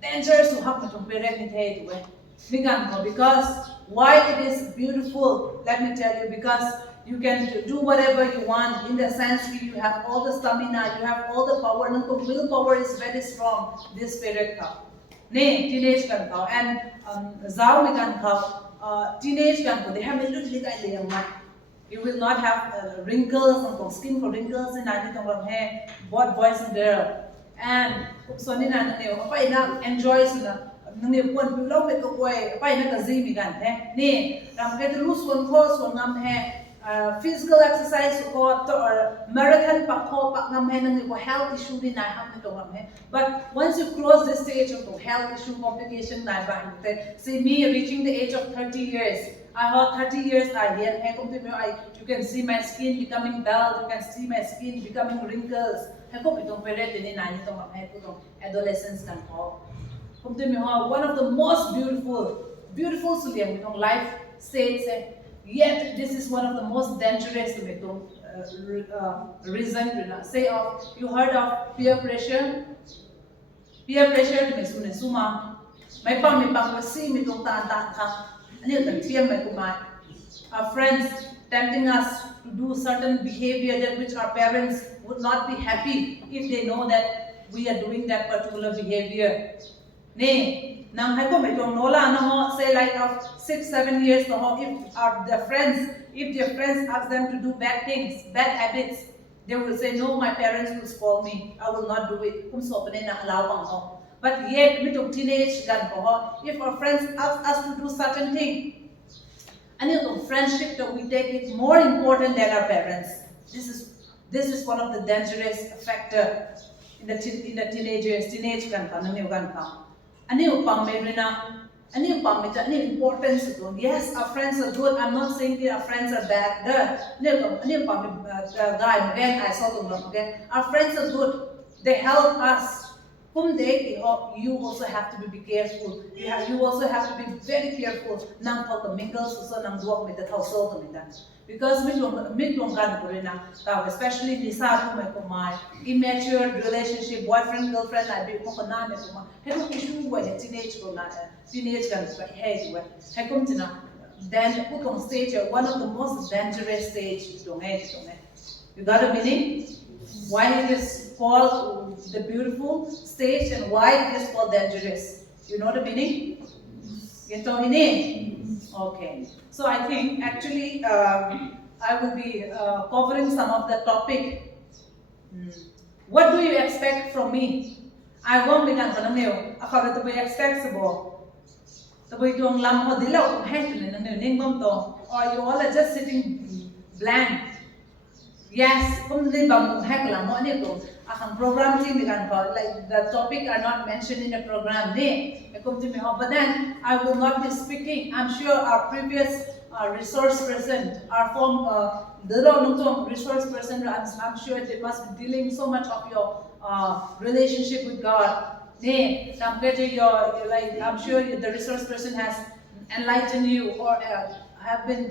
dangerous to have to pregnant because why it is beautiful, let me tell you, because you can do whatever you want in the sense that you have all the stamina, you have all the power, and the willpower is very strong, this period. Teenage can go, and Zao can go, teenage can go, they have a little bit. You will not have wrinkles and skin for wrinkles and I don't hair, both boys and girls. And so enjoy nang pon pi lo me to koi pai na ka zimi gan he ni ram ke lu suan kho suan ngam he physical exercise ko to or marathon pa kho pa ngam he nang ko health issue ni na ham to ngam he but once you cross this stage of health issue complication na ba say me reaching the age of 30 years I have 30 years you can see my skin becoming dull, you can see my skin becoming wrinkles. Adolescence can call. One of the most beautiful life states, yet this is one of the most dangerous reason. Say you heard of peer pressure? Peer pressure to suma. My family see me our friends tempting us to do certain behavior that which our parents would not be happy if they know that we are doing that particular behavior. Nay, nang hai ko metong nola na say like of 6-7 years if their friends ask them to do bad things, bad habits, they will say no, my parents will scold me, I will not do it. But yet, with teenage if our friends ask us to do certain thing, and friendship that we take is more important than our parents. This is one of the dangerous factor in the teenage kan importance. Yes, our friends are good. I'm not saying that our friends are bad. Our friends are good. They help us. You also have to be careful. You also have to be very careful. Nang talk mingles so nang duak with the household because especially Nisa my immature relationship, boyfriend, girlfriend, I be issue with teenage then put on stage one of the most dangerous stages. You got a meaning? Why it is called the beautiful stage and why it is called dangerous? You know the meaning? You know the meaning? Okay. So I think actually I will be covering some of the topic. What do you expect from me? I won't be done for you. I to be expectable. Or you all are just sitting blank. Yes, program team like the topic are not mentioned in the program. But then I will not be speaking. I'm sure our previous resource person, our form resource person, I'm sure they must be dealing so much of your relationship with God. I'm sure the resource person has enlightened you or have been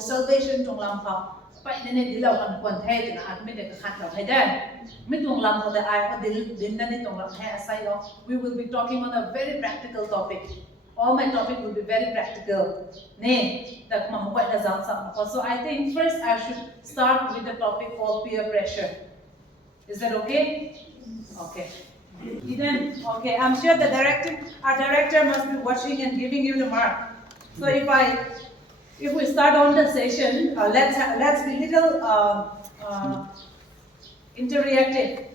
salvation trong lam phật vậy nên đi lâu ăn quần thế thì ăn mới được khát lòng hay đấy mấy trong lam phật ai có đến nên trong lam hay sai đó we will be talking on a very practical topic. All my topic will be very practical. Nè, tak mau gọi là giáo dục. So I think first I should start with the topic called peer pressure. Is that okay? Okay. Then, okay, I'm sure our director must be watching and giving you the mark. So if we start on the session, let's be little interactive.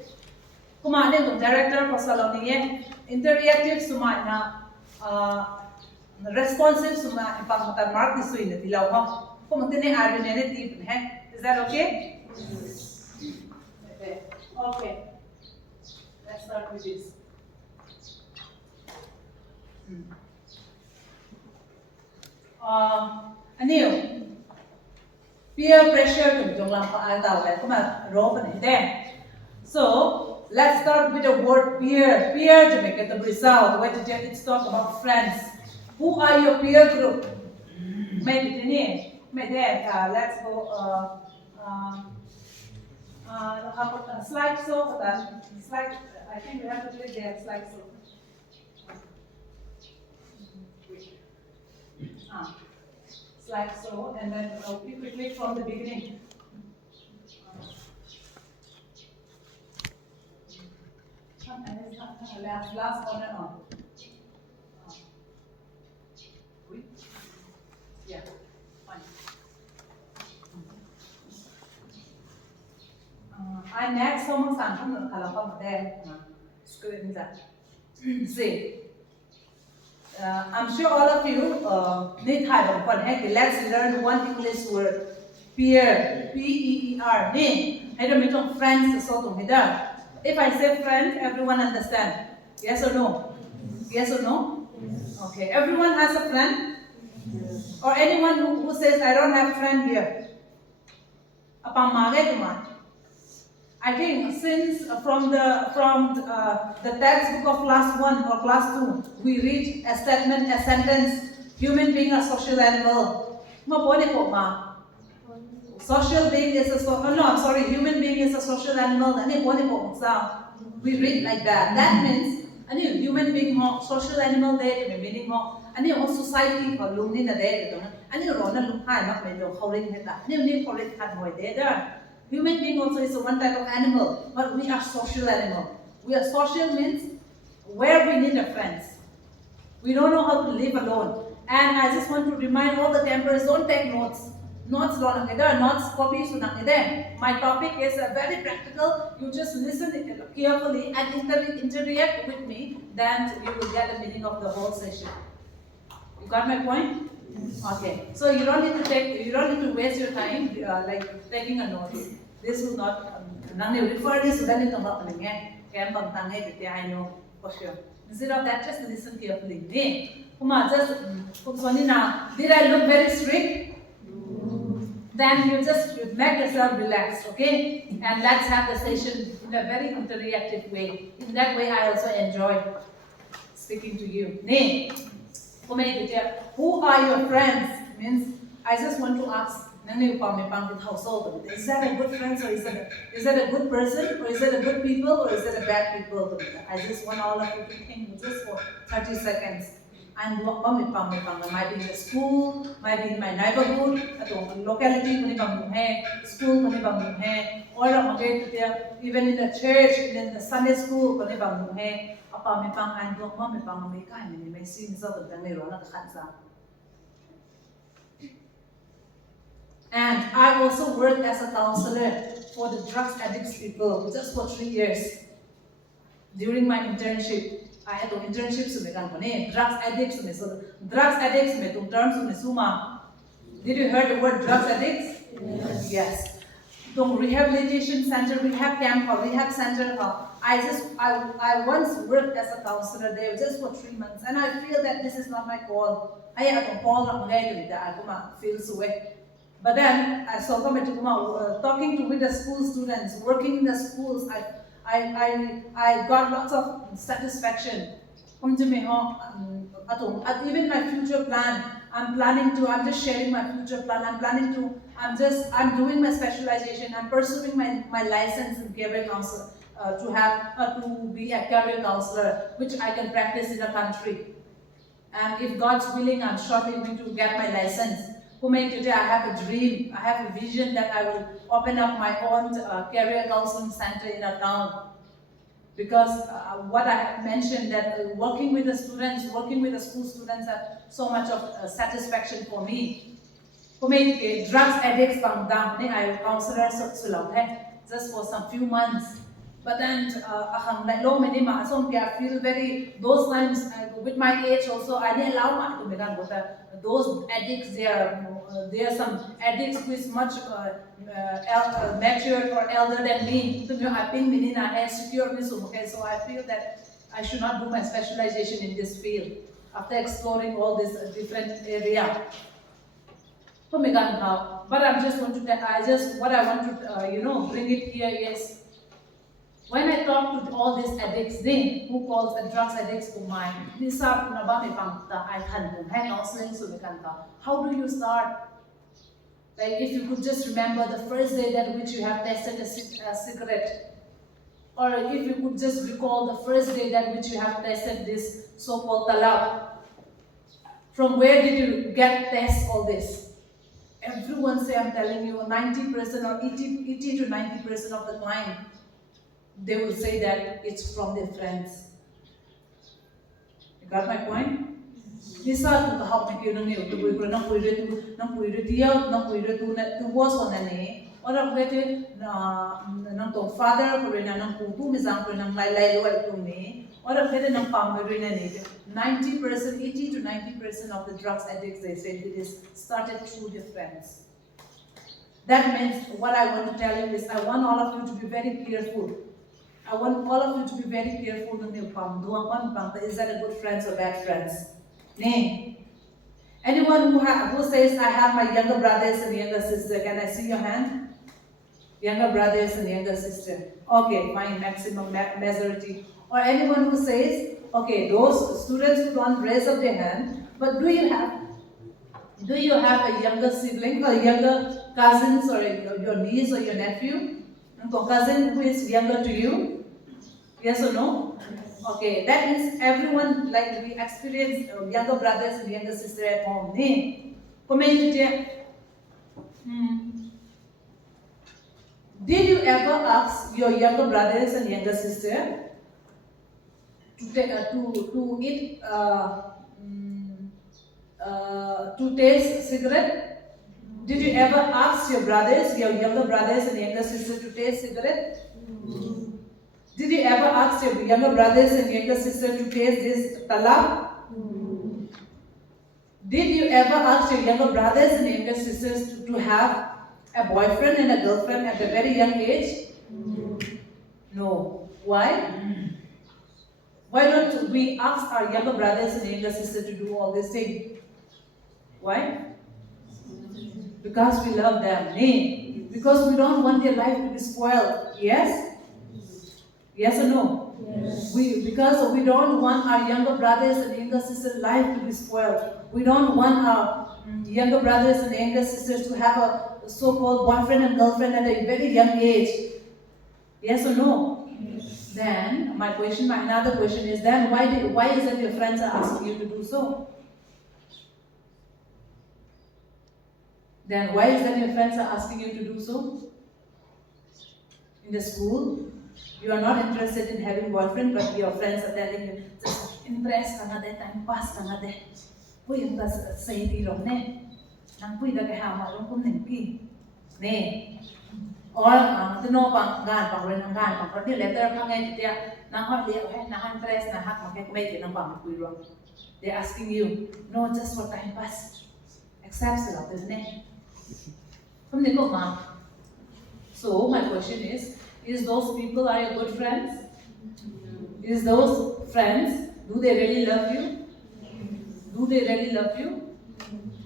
Kuma ne tum director pasaloni ye interactive suma na responsive suma ipang mata mark ni sui na tilaw ha. Kuma tene argumentative hai. Is that okay? Okay. Let's start with this. Anil, peer pressure to so let's start with the word peer. Peer to make it the result. Let's talk about friends. Who are your peer group? Maybe let's go. slide show for that. Slide. I think we have to click there. Slide show. Slide show, and then we click from the beginning. Last corner on. Yeah, fine. I next someone from the color there. Screen that. See. I'm sure all of you need time for let's learn one English word. Peer, P-E-E-R. I don't mean friends, so to me there. If I say friend, everyone understand. Yes or no? Yes or no? Okay. Everyone has a friend? Or anyone who says, I don't have friend here? I think since from the textbook of class 1 or class 2, we read a statement, a sentence, human being a social animal. Social being is human being is a social animal. We read like that. That means human being social animal there meaning society or lumni na there. Rona lumhai mak me do khawring heta. Ni khawring khat moi there. Human being also is one type of animal, but we are social animal. We are social means where we need a friends. We don't know how to live alone. And I just want to remind all the campers, don't take notes. Notes copies. My topic is very practical. You just listen carefully and interact with me, then you will get the meaning of the whole session. You got my point? Okay. So you don't need to waste your time like taking a note. This will not refer this to them in the I know for sure. Instead of that, just listen carefully. Did I look very strict? Then you just make yourself relax, okay? And let's have the session in a very interactive way. In that way, I also enjoy speaking to you. Who are your friends? Means I just want to ask, is that a good friend or is that a good person or is that a good people or is that a bad people? I just want all of you to think just for 30 seconds. And might be in the school, might be in my neighborhood, locality, school, or even in the church, in the Sunday school, and I also worked as a counselor for the drugs addicts people just for 3 years. During my internship, I had internships with drugs addicts. So drugs addicts in terms of did you hear the word drugs addicts? Yes. The rehabilitation center, rehab camp or rehab center. I once worked as a counselor there just for 3 months, and I feel that this is not my call. I have a call I feel so way. But then I saw talking with the school students, working in the schools. I got lots of satisfaction. Even my future plan, I'm just sharing my future plan. I'm doing my specialization. I'm pursuing my license in career counselor to be a career counselor, which I can practice in a country. And if God's willing, I'm shortly going to get my license. Today I have a dream, I have a vision that I will open up my own career counseling center in a town. Because what I have mentioned, that working with the students, working with the school students have so much of satisfaction for me. Drugs addicts I counselor just for some few months. But then I feel very, those times with my age also, I didn't allow those addicts, there are some addicts who is much mature or elder than me. So I feel that I should not do my specialization in this field after exploring all this different area. But I just want to, what I want to, bring it here is, when I talk to all these addicts, who calls drugs addicts to mine, how do you start? Like if you could just remember the first day that which you have tested a cigarette, or if you could just recall the first day that which you have tested this so-called talab. From where did you get test all this? Everyone say, I'm telling you, 90% or 80 to 90% of the time, they will say that it's from their friends. You got my point? Nisa tu kahap na kyo nang niyo, tu bui ko nang pui re tiya, nang pui re tu was on ne. Ora kwete nang to father ko re na nang pu tu misang ko nang lai lo ai tu ne. Ora kwete nang pam re na ne. 90%, 80 to 90% of the drugs addicts, they say it is started through their friends. That means what I want to tell you is I want all of you to be very careful. I want all of you to be very careful when you pam. Is that a good friends or bad friends? Nay. Anyone who says, I have my younger brothers and younger sister, can I see your hand? Younger brothers and younger sister. Okay, fine, maximum majority. Or anyone who says, okay, those students who don't raise up their hand, but do you have a younger sibling or younger cousins or your niece or your nephew? A cousin who is younger to you? Yes or no? Okay, that means everyone, like we experience younger brothers and younger sister at home. Did you ever ask your younger brothers and younger sister to taste cigarette? Did you ever ask your younger brothers and younger sister to taste cigarette? Did you ever ask your younger brothers and younger sister to taste this talab? Did you ever ask your younger brothers and younger sisters to have a boyfriend and a girlfriend at a very young age? No. Why? Why don't we ask our younger brothers and younger sisters to do all these things? Why? Because we love them. Nay. Because we don't want their life to be spoiled. Yes? Yes or no? Yes. Because we don't want our younger brothers and younger sisters' life to be spoiled. We don't want our younger brothers and younger sisters to have a so-called boyfriend and girlfriend at a very young age. Yes or no? Yes. Then another question is then why is it your friends are asking you to do so? Then why is that your friends are asking you to do so? In the school, you are not interested in having boyfriend, but your friends are telling you, just impress ka nga de, time pass ka nga de. Puy yung sa hindi ron ne. Nang puy da kaya malong kum nengki. Ne. Or tuno pang rin ang gan pang pati letter pang ngay tiya nang hot liya nang impress na hak magkay kumay ng pang puy ron. They're asking you, no, just for time pass. Accept sila, isn't it? So my question is those people are your good friends? Is those friends, do they really love you? Do they really love you?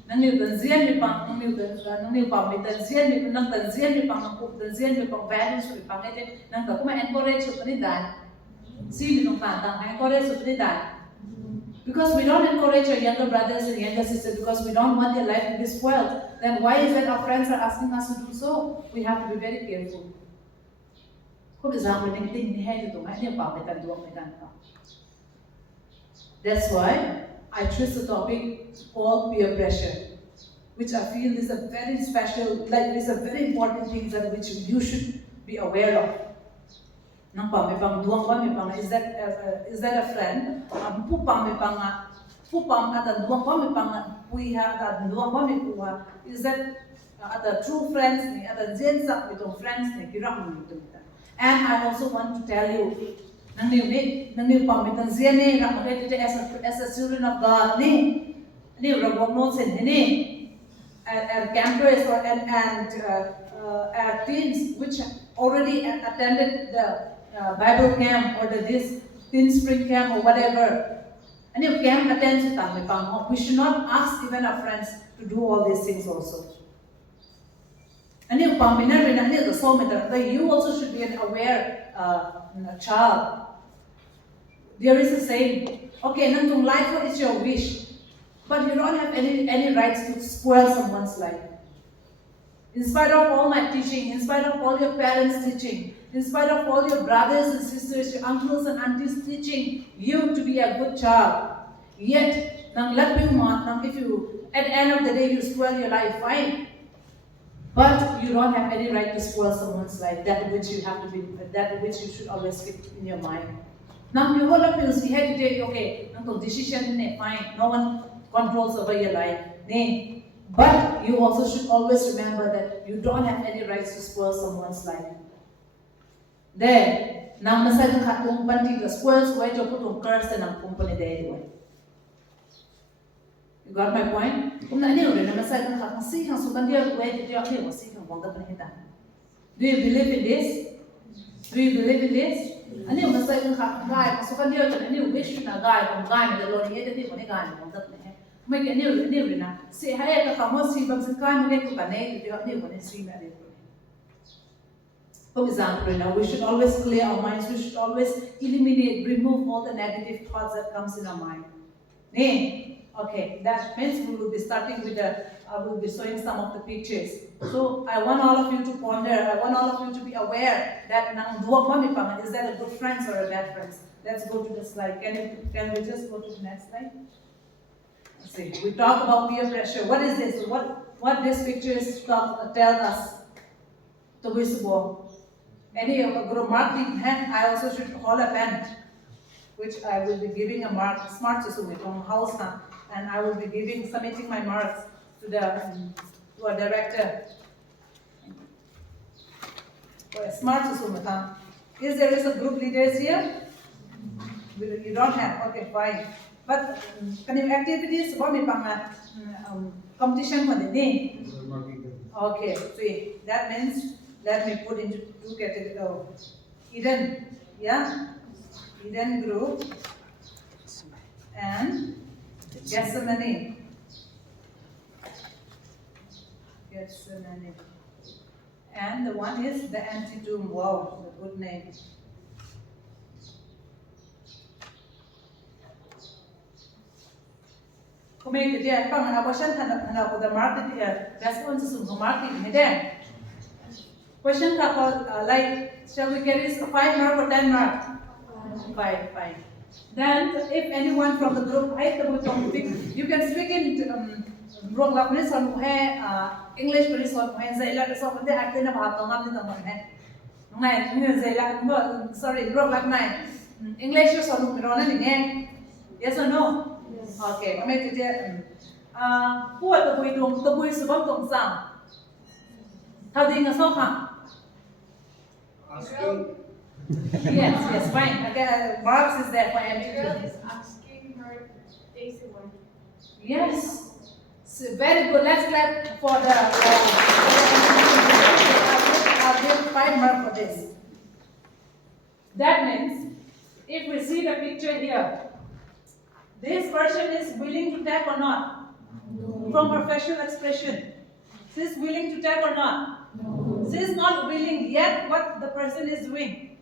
Nang niyo tanzian mi pang values mi pang ete nang ka kuma encourage su panidan. Si nung pantang encourage su panidan. Because we don't encourage our younger brothers and younger sisters because we don't want their life to be spoiled. Then why is it our friends are asking us to do so? We have to be very careful. That's why I chose the topic called peer pressure, which I feel is a very special, is a very important thing that which you should be aware of. Is that a friend? Is that the true friends? And I also want to tell you, as a children of God, and campers and teens which already attended the Bible camp or this teen spring camp or whatever. And if camp attends, we should not ask even our friends to do all these things also. And if you also should be an aware child. There is a saying, okay, nantung life is your wish, but you don't have any rights to spoil someone's life. In spite of all my teaching, in spite of all your parents teaching, in spite of all your brothers and sisters, your uncles and aunties teaching you to be a good child, yet, if you, at the end of the day, you spoil your life, fine. But you don't have any right to spoil someone's life, that which you have to be, that which you should always keep in your mind. Now, you all of you had to take, okay, decision, fine, no one controls over your life. But you also should always remember that you don't have any rights to spoil someone's life. Then, nang masayang katong banti the spoils way to put on curse and ang company there. You got my point? Kung na niyo rin na masayang katong sihang subandiya way to diyak niyo sihang wangga panita. Do you believe in this? Do you believe in this? Ano masayang katong gay subandiya to ano wish na gay kung gay na dalo niya dito ni gay wangga panita. May ano rin na si hay ka kamo si bang sa kan mo ko kanay diyak niyo ni stream na dito. For example, we should always clear our minds. We should always eliminate, remove all the negative thoughts that comes in our mind. Okay, that means we will be starting with I will be showing some of the pictures. So I want all of you to ponder. I want all of you to be aware that is that a good friends or a bad friends? Let's go to the slide. Can we just go to the next slide? Let's see. We talk about peer pressure. What is this? What this pictures tell us? To visible. Any group marking hand, I also should hold a pen, which I will be giving a mark, smart susumi from house now, and I will be submitting my marks to a director. Smart susumi. Is there a group leaders here? You don't have. Okay, fine. But can you activities? What me competition for the day? Okay, see that means. Let me put into two categories. Eden, yeah? Eden group and Gethsemane. Gethsemane. And the one is the anti-doom. Wow, a good name. Kamei dia pang na question hana ko the market response to market hede. Question like, shall we get this 5 mark or 10 mark? 5. Then, if anyone from the group, you can speak in English, sorry, English, yes or no? Okay, who are the boys about how do you know? Yes, fine. Okay, Marx is there for The girl is asking her Daisy one. Yes. So very good. Let's clap for the. I'll give 5 marks for this. That means, if we see the picture here, this person is willing to take or not? No. From her facial expression. She is willing to take or not? No. She is not willing, yet what the person is doing?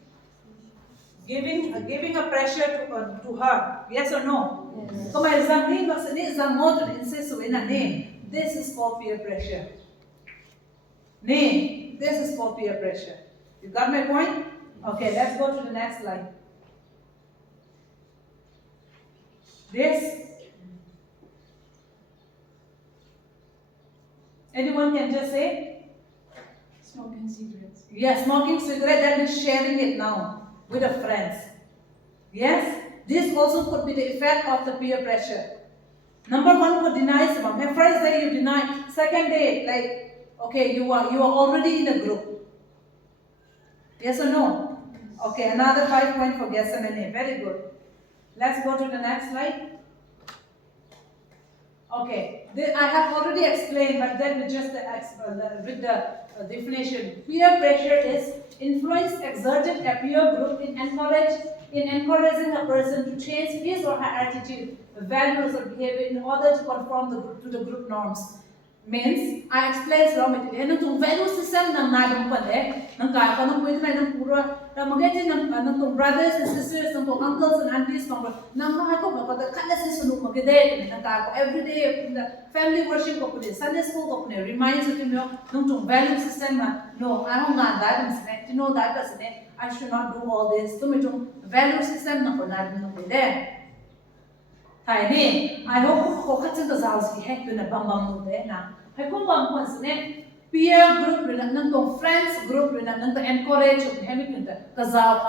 Giving a pressure to her. Yes or no? Yes. This is called peer pressure. This is called peer pressure. You got my point? Okay, let's go to the next slide. This. Anyone can just say? Smoking cigarettes. Yes, smoking cigarette, that is sharing it now with the friends. Yes? This also could be the effect of the peer pressure. Number 1 could deny someone. The first day you deny. Second day, like, okay, you are already in a group. Yes or no? Okay, another 5 points for Gethsemane. Very good. Let's go to the next slide. Okay, I have already explained, but then with just with the definition. Peer pressure is influence exerted a peer group in encouraging a person to change his or her attitude, values, or behavior in order to conform to the group norms. Means, I explained wrong with it. Value system nang nadong pa de, nang kaya pa nang pwede na nang puro Ramageti nang brothers and sisters, nang uncles and aunties, nang mga ko mga kada sa sunod magede nang ka every day family worship ko pudi Sunday school ko pudi reminds you nang tong value system no I don't know that you know that I should not do all this to me tong value system na ko na no pudi thai ni I hope ko khatsa ka zaus ki hek na bam no de na hai ko bam ko sne peer group rin nang tong friends group rin nang to encourage ug hemi kunta kazaw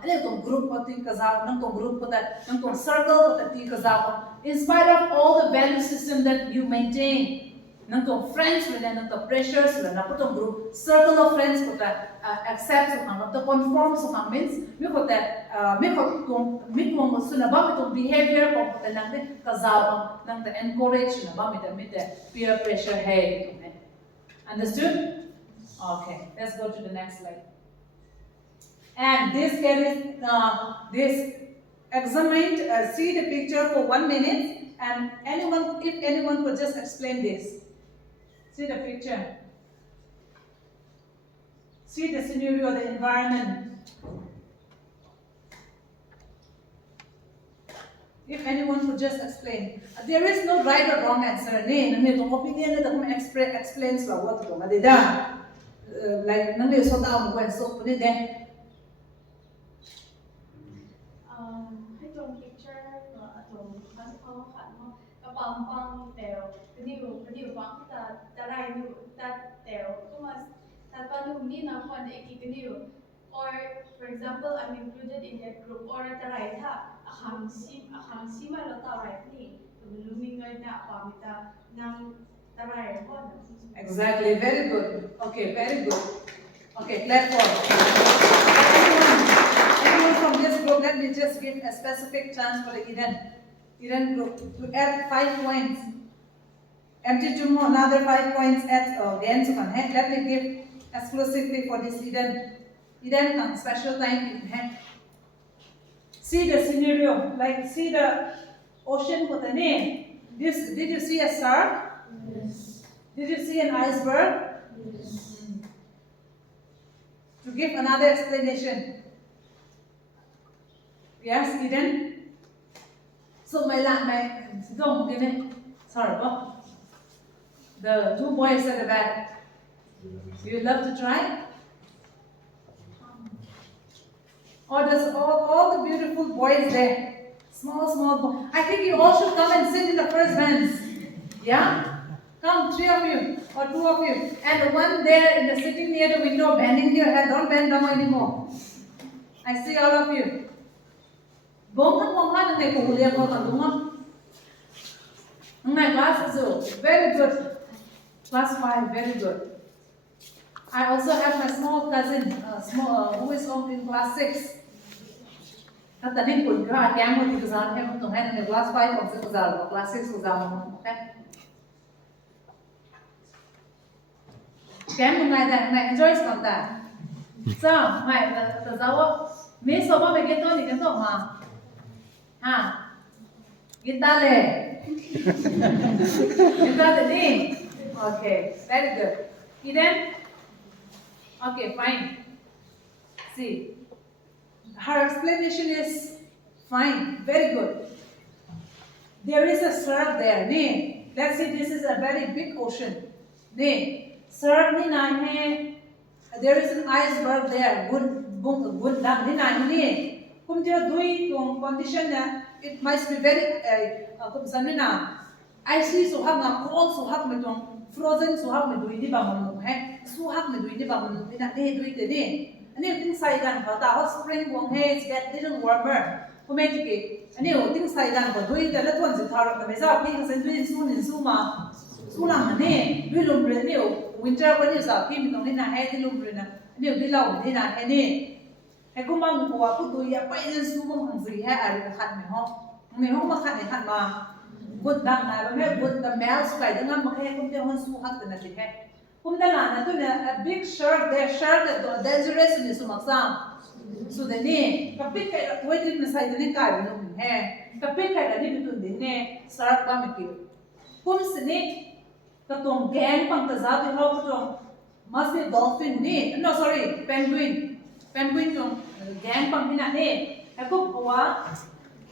ani tong group ko ti kazaw nang tong group ko ta nang tong circle ko ta ti kazaw in spite of all the value system that you maintain nang tong friends rin nang tong pressures rin na tong group circle of friends ko ta accept so to conform so means mi ko suna ba mi tong behavior ko ta nang kazaw nang ta encourage na ba mi ta peer pressure hey Understood? Okay, let's go to the next slide. And this carries this examined. See the picture for 1 minute, and if anyone could just explain this. See the picture. See the scenario, the environment. If anyone could just explain. There is no right or wrong answer. Opinion explains what to do. Like, Itong picture atong pang kapang teo kaniu pang taray nu tat teo tumas tatpanu ni na kon ikikaniu or for example I'm included in that group or taray tha akhang sima lo taray ni lumingoy na pamita ng taray ko. Exactly, very good. Okay, very good. Okay, platform. Anyone from this group, let me just give a specific chance for the Eden group to add 5 points. Empty 2 more, another 5 points at again. So let me give exclusively for this Eden special time. See the scenario, like see the ocean with the name. Did you see a star? Yes. Did you see an iceberg? Yes. To give another explanation. Yes, Eden? So don't give it. Sorry, what? The 2 boys at the back. You love to try? Or does all the beautiful boys there? Small boys. I think you all should come and sit in the first bench. Yeah? Come, 3 of you or 2 of you. And the one there in the sitting near the window bending your head. Don't bend down anymore. I see all of you. Very good. Class 5, very good. I also have my small cousin, who is in class 6. At the name put God, Gamma is on him to hand in the class 5 of the class 6 was on. Gamma might enjoy some that. So, the Zawa, Miss Obama get on it, ma. Ha, get that. You got the name? Okay, very good. Eden? Okay, fine. See, her explanation is fine, very good. There is a surf there. Let's say this is a very big ocean. Surf there is an iceberg there. Good condition it must be very icy so have cold so have frozen so have and things like that, but our spring won't get little warmer. Who made it? And you things like that, but doing the little ones in the Mesa, things and doing soon in Suma. Sulang, we don't renew. Winter when you saw him on in a head lumbrina, new below in a head. A command who are put to your pines, whom hungry hair, had me home. Me home had ma. Good damn, I remember the males by the number of hair who happened at the head. A big shirt, their shirt that dangerous in the Sumaksam. So the name, Kapika waited beside the neck, hair, Kapika, I didn't do the name, start barbecue. Who's the name? Gang Pantazabi Hospital must be dolphin, penguin. penguin tong gang pang hina ne ako kawa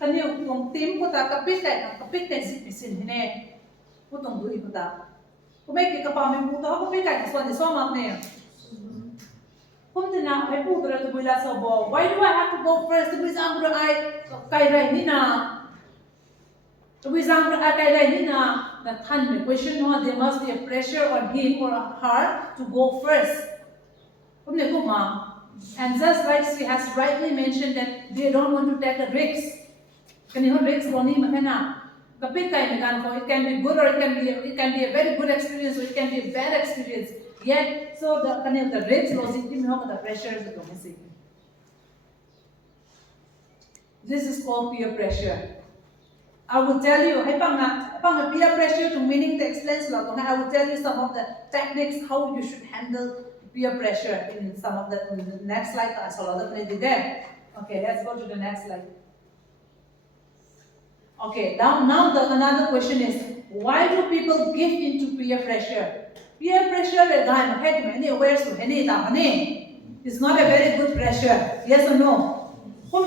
kanyo tong team ko ta kapit kay sin hine ko tong dui ko ta ko may ka pa me puto ko may kay so mak ne kum tina ay puto ra to bila so bo why do I have to go first to be example I kay rai ni na to be example I kay rai ni na the than me question no there must be a pressure on him or her to go first kum ne ko ma. And just like she has rightly mentioned that they don't want to take a risk. Can you risk only makana? Kapit kay megan ko it can be good or it can be a very good experience or it can be a bad experience. Yet so the risk logic me ho the pressure is the missing. This is called peer pressure. I will tell you, peer pressure to meaning to explain I will tell you some of the techniques how you should handle peer pressure in some of the next slide. I saw that maybe there. Okay, let's go to the next slide. Okay, now another question is why do people give into peer pressure? Peer pressure is not a very good pressure. Yes or no? Why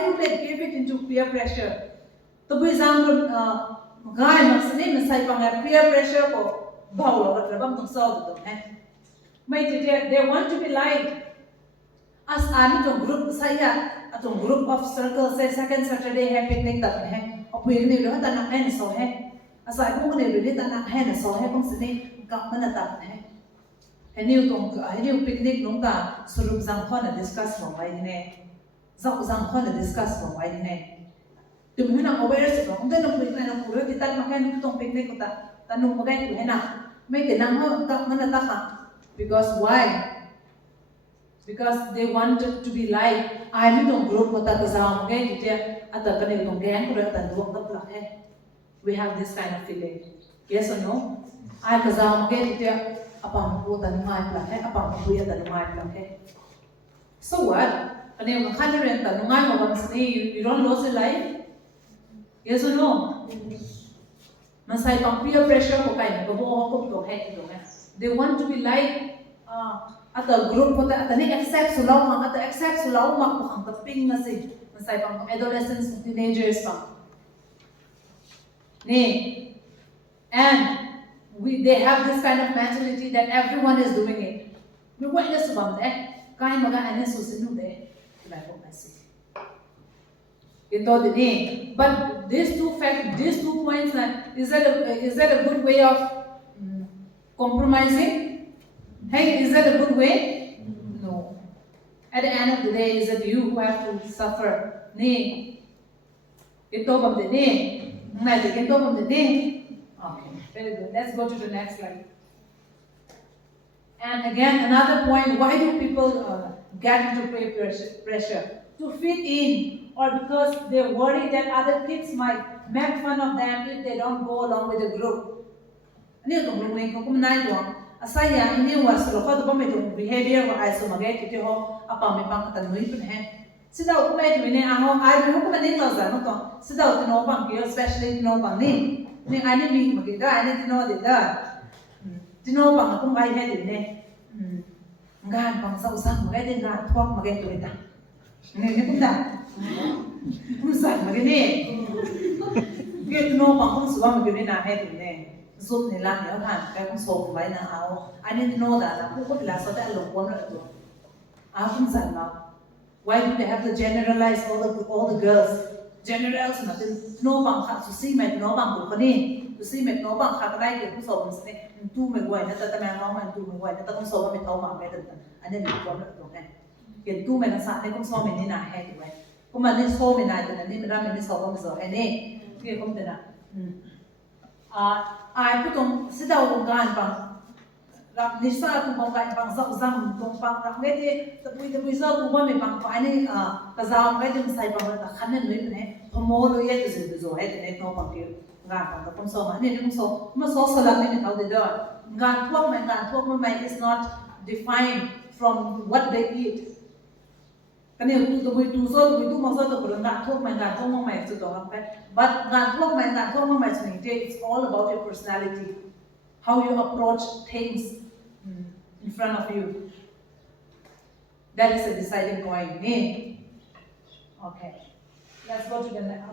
do they give it into peer pressure? To be example, peer pressure ko they want to be like as group group of circles say second Saturday have picnic so as I go really so picnic surup discuss discuss aware picnic because why? Because they wanted to be like I group we have this kind of feeling. Yes or no? I so what? You don't lose your life? Yes or no? Peer pressure they want to be like at the group accept adolescents teenagers and they have this kind of mentality that everyone is doing it. But these two points, is that a good way of compromising? Hey, is that a good way? No. At the end of the day, is it you who have to suffer? Okay, very good. Let's go to the next slide. And again, another point, why do people get into peer pressure? To fit in, or because they worry that other kids might make fun of them if they don't go along with the group. Asaya ini was local behavior wa iso magay kiti ho apami pang katanui pun he. Sida ko may tuwine aho ay mo ko manin no za no to. Sida ko no pang kiyo especially no pang ni ani mi magida ani tino de da. Tino pang ko may he ne. Ngan pang sa usang magay de na twak magay tuwi da. Ni ko da. Usang magay ni. Kaya tino pang ko suwa magay na he ne. Zoom nila niyo han kaya kung so kumay na ako I didn't know that ako ko pila so that along na ito akong sana why do they have to generalize all the girls generals natin no bang ka susi met no bang ko ni susi met no bang ka kay ko so bang sne tu me guay na tata ma man tu me guay na ta kung so bang taw ma me ta ani ni ko na to he ken tu me na sa ne kung so me ni na he tu we kung man ni so me na ta ni ra me ni so bang so he ne ke kung ta na ai putong sidaw gan pang rak nisa kung bang pang zam kung pang rak ngeti tapui sa kung bang pang ani kazam ngeti sai pang ta khanen noi ne phomo lo ye tu zo he ne no pang ki gan pang ta pom so ma ne kung so ma so salam ne tau de da gan thuak mai is not defined from what they eat. Kani tu ma so to pulang gan thuak mai tu to but gan thuak mai it's all about your personality, how you approach things in front of you. That is a deciding point. Okay. Let's go to the next.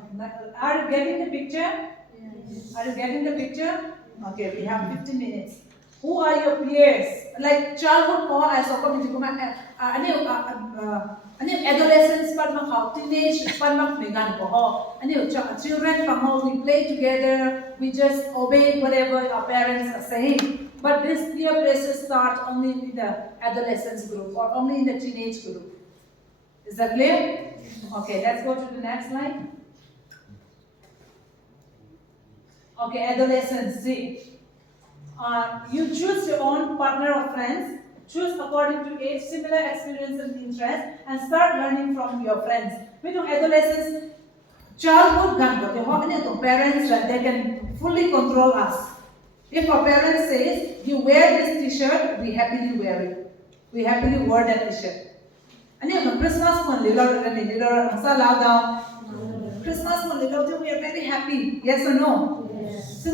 Are you getting the picture? Yes. Are you getting the picture? Okay, we have 15 minutes. Who are your peers? Like childhood ko ay so community ko ani adolescence par ma teenage par ma megan ko ani children par we play together, we just obey whatever our parents are saying. But this peer pressure starts only in the adolescence group or only in the teenage group. Is that clear? Okay, let's go to the next slide. Okay, adolescence. See. You choose your own partner or friends, choose according to age, similar experience and interest, and start learning from your friends. With adolescence, childhood parents they can fully control us. If our parents says you wear this t-shirt, we happily wear it. We happily wear that t-shirt. And Christmas one little Christmas one little we are very happy. Yes or no? Yes. So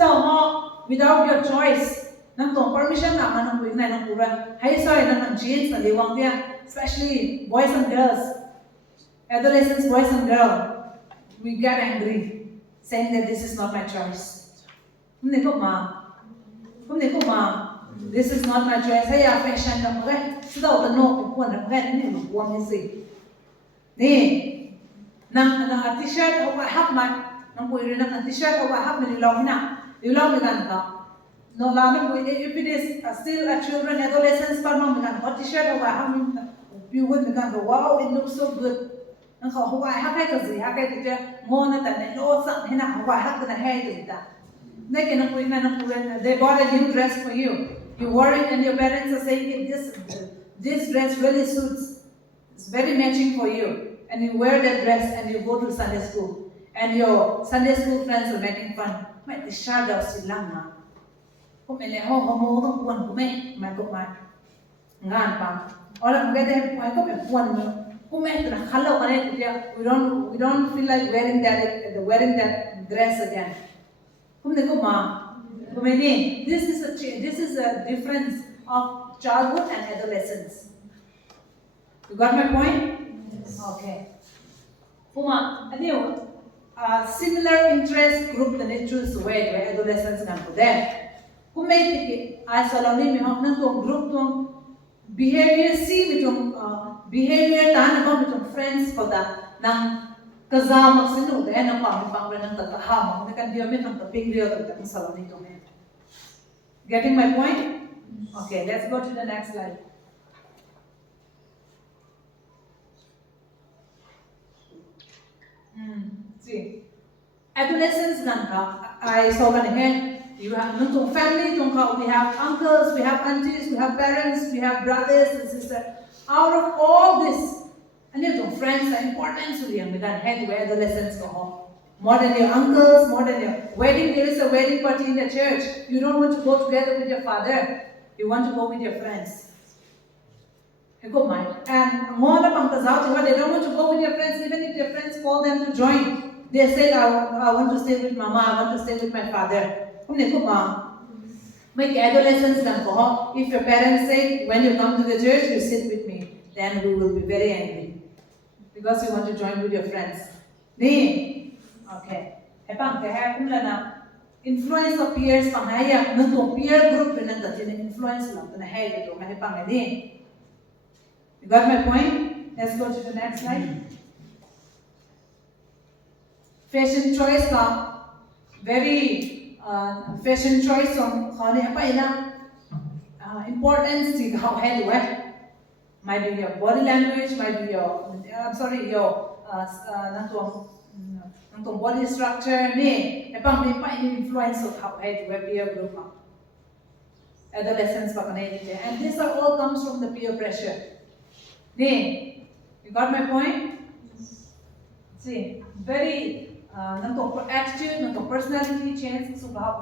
without your choice, nang tong permission na manong buik na nang pura. Hay sorry nang jeans na liwang dia, especially boys and girls, adolescents, boys and girls, we get angry, saying that this is not my choice. Hindi ko ma, this is not my choice. Hay fashion na mga. So the no kuwan na mga ni buwang isi. Ni nang t-shirt o hap man nang puiri nang t-shirt o hap ni lilaw mi gan ka. No, if it is still a children, adolescents, but no, what t-shirt or you would go, wow, it looks so good. And how I have it more than no something how I have to hate that. They can they bought a new dress for you. You wore it and your parents are saying this dress really suits. It's very matching for you. And you wear that dress and you go to Sunday school. And your Sunday school friends are making fun. My t-shirt is lang. Kung may leho homo tong puan kume may kuman ngan pa orang gede puan ko may puan mo kume na khalo kane dia we don't feel like wearing that dress again kumne ko ma kume ni this is a difference of childhood and adolescence. You got my point? Yes. Okay. Kuma adiyo similar interest group the choose where adolescents can go there. Kung may tiki, ay sa lalim yung nang group tong behavior behavior tahan mo bitong friends ko da nang kasama sino da nang pamipang ng tagahama na kan diyo ng taping diyo ng sa lalim ito. Getting my point? Okay, let's go to the next slide. See, adolescents I saw one you have family, we have uncles, we have aunties, we have parents, we have brothers and sisters. Out of all this, and your friends are important to you. We can head where adolescents go home. More than your uncles, more than your wedding. There is a wedding party in the church. You don't want to go together with your father. You want to go with your friends. And they don't want to go with your friends, even if your friends call them to join. They say, I want to stay with mama, I want to stay with my father. Make adolescents if your parents say, when you come to the church, you sit with me, then we will be very angry. Because you want to join with your friends. Okay. Influence of peers, peer group, influence you got my point? Let's go to the next slide. Fashion choice very fashion choice importance to how head might be your body language, might be your body structure influence of how head peer group adolescents and these are all comes from the peer pressure. You got my point? See, very attitude, personality change so how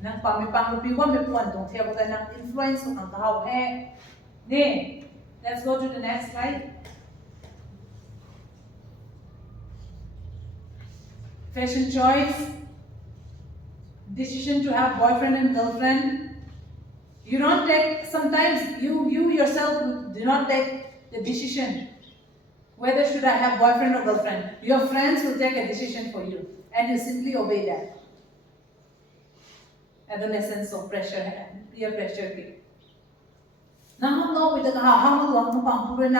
nang pamipang influence so how let's go to the next slide. Fashion choice, decision to have boyfriend and girlfriend. You don't take, sometimes you yourself do not take the decision. Whether should I have boyfriend or girlfriend, your friends will take a decision for you, and you simply obey that. Adolescence of pressure and peer pressure. Now, no, with the how long pump with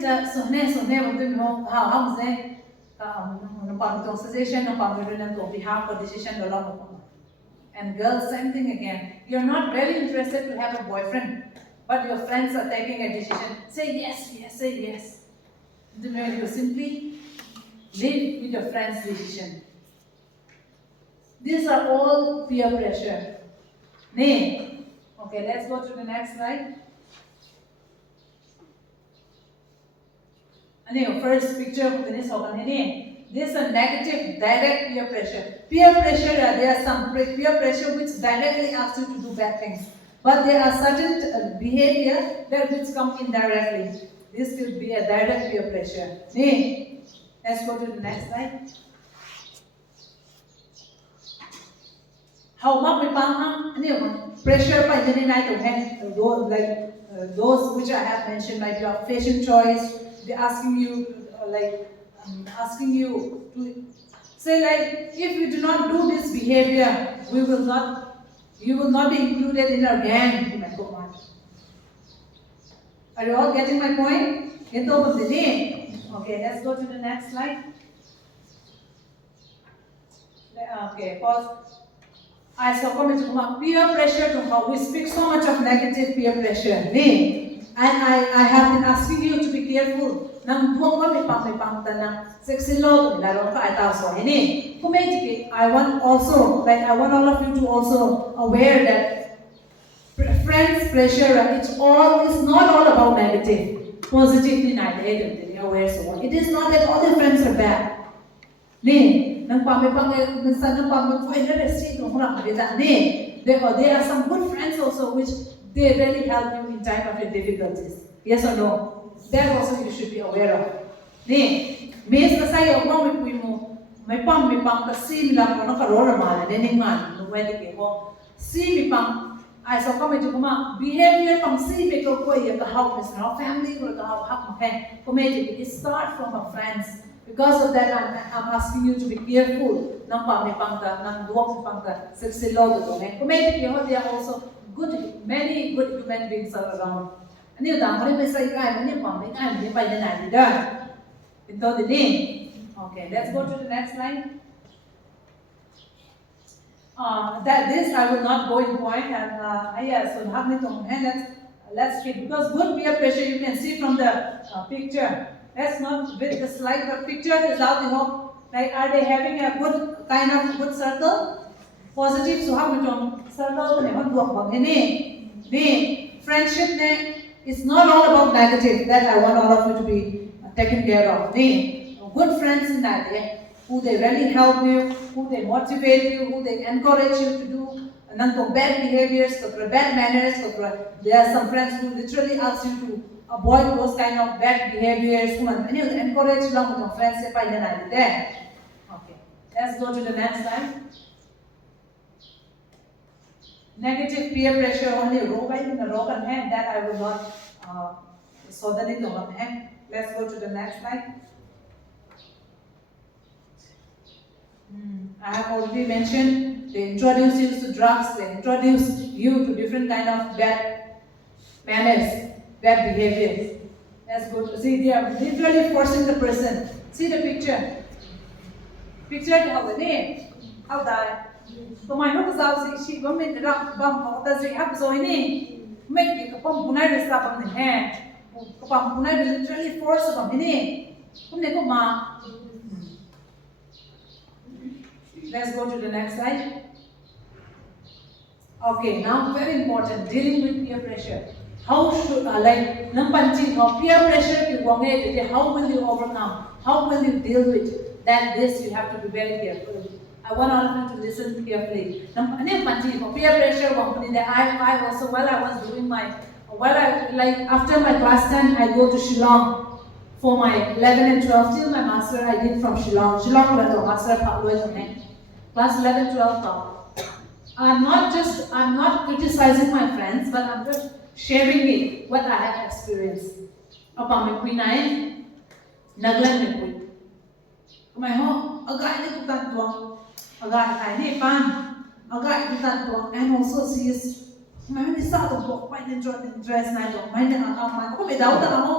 the so never how they no suggestion no behalf of decision along. And girls, same thing again. You're not very interested to have a boyfriend, but your friends are taking a decision. Say yes, yes, say yes. You simply live with your friend's decision. These are all peer pressure. Name. Okay, let's go to the next slide. First picture of this is a negative direct peer pressure. Peer pressure, there are some peer pressure which directly asks you to do bad things. But there are certain behavior that which come indirectly. This will be a direct peer pressure. Let's go to the next slide. How much pressure by the night of hand, those which I have mentioned, like your fashion choice, they're asking you asking you to say like, if you do not do this behavior, you will not be included in our gang. Are you all getting my point? Okay, let's go to the next slide. Okay, pause. I saw comments about peer pressure to how we speak so much of negative peer pressure. And I have been asking you to be careful. I want all of you to also aware that friends pressure it's not all about negative. Positively aware so it is not that all your friends are bad. There are some good friends also which they really help you in time of your difficulties. Yes or no? That also you should be aware of. I saw comment to behavior from see make a way to help us now family or to help it start from our friends. Because of that, I'm asking you to be careful. There are also many good human beings around. Okay, let's go to the next slide. This I will not go in point and let's skip because good peer pressure you can see from the picture. Let's not with the slide, but picture is out, like are they having a good kind of good circle? Positive, so how much circle friendship is not all about negative. That I want all of you to be taken care of. Good friends in that who they really help you, who they motivate you, who they encourage you to do bad behaviors, bad manners. There are some friends who literally ask you to avoid those kind of bad behaviors. Encourage long friends. Okay, let's go to the next slide. Negative peer pressure only that I will not let's go to the next slide. I have already mentioned they introduce you to drugs, they introduce you to different kind of bad manners, bad behaviors. Let's go to see, they are literally forcing the person. See the picture. Picture how the name, how that. So my hope is out she women rock bump does it have so in make it a pump punai stop on the hand. Pump punai literally force upon the Let's go to the next slide. Okay, now very important, dealing with peer pressure. How should peer pressure how will you overcome? How will you deal with that? This you have to be very careful. I want all of you to listen carefully. Peer pressure I also while I was doing after my class 10 I go to Shillong for my 11 and 12 till my master I did from Shillong. Shillong master class 11, 12 I'm not criticizing my friends, but I'm just sharing it, what I have experienced. apa me kui nai naglan me kui kamai ho agai ni tu tan tuang agai kai ni pan agai tu tan tuang and also she is mai ni sa to bok pai ni dress nai to mai ni mai ko me dau ta ho